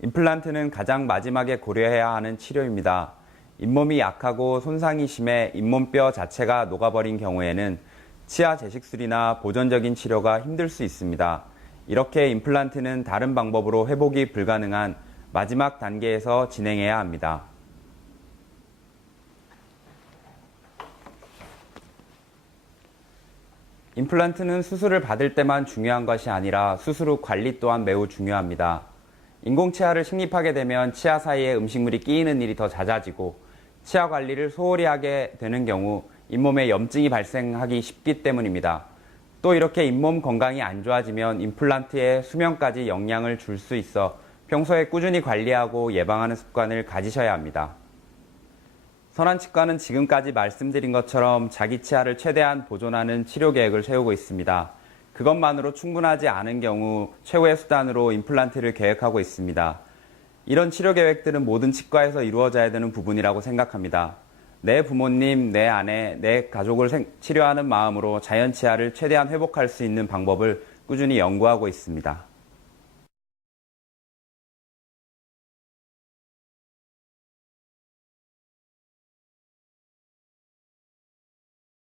임플란트는 가장 마지막에 고려해야 하는 치료입니다. 잇몸이 약하고 손상이 심해 잇몸뼈 자체가 녹아버린 경우에는 치아 재식술이나 보존적인 치료가 힘들 수 있습니다. 이렇게 임플란트는 다른 방법으로 회복이 불가능한 마지막 단계에서 진행해야 합니다. 임플란트는 수술을 받을 때만 중요한 것이 아니라 수술 후 관리 또한 매우 중요합니다. 인공치아를 식립하게 되면 치아 사이에 음식물이 끼이는 일이 더 잦아지고 치아 관리를 소홀히 하게 되는 경우 잇몸에 염증이 발생하기 쉽기 때문입니다. 또 이렇게 잇몸 건강이 안 좋아지면 임플란트에 수명까지 영향을 줄 수 있어 평소에 꾸준히 관리하고 예방하는 습관을 가지셔야 합니다. 선한 치과는 지금까지 말씀드린 것처럼 자기 치아를 최대한 보존하는 치료 계획을 세우고 있습니다. 그것만으로 충분하지 않은 경우 최후의 수단으로 임플란트를 계획하고 있습니다. 이런 치료 계획들은 모든 치과에서 이루어져야 되는 부분이라고 생각합니다. 내 부모님, 내 아내, 내 가족을 생- 치료하는 마음으로 자연 치아를 최대한 회복할 수 있는 방법을 꾸준히 연구하고 있습니다.